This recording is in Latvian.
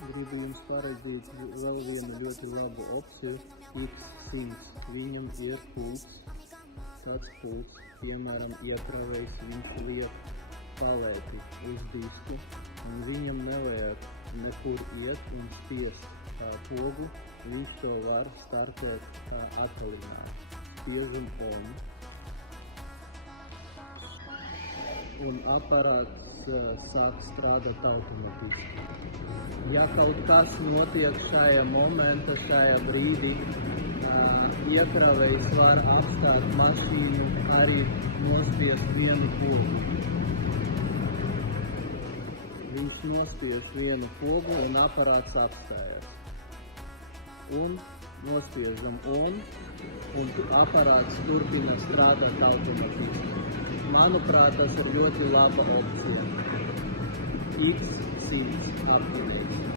Gribu jums paredzēt vēl vienu ļoti labu opciju, X100. Viņam ir pults, tāds pults, piemēram, iekrāvējs, viņš liek palēti uz disku, un viņam nevajag nekur iet un spiest pogu, viņš to var startēt attālināt. Spiežam on, un aparāts sāk strādāt automatiski. Ja kaut kas notiek šajā momentā, šajā brīdī, iekrāvējs var apstāt mašīnu, arī nospiest vienu pogu. Viņš nospiest vienu pogu un aparāts apstājas. Un nospiežam on, un aparāts turpina strādāt automatiski. Manuprāt, tas ir ļoti laba opcija. X100 apli.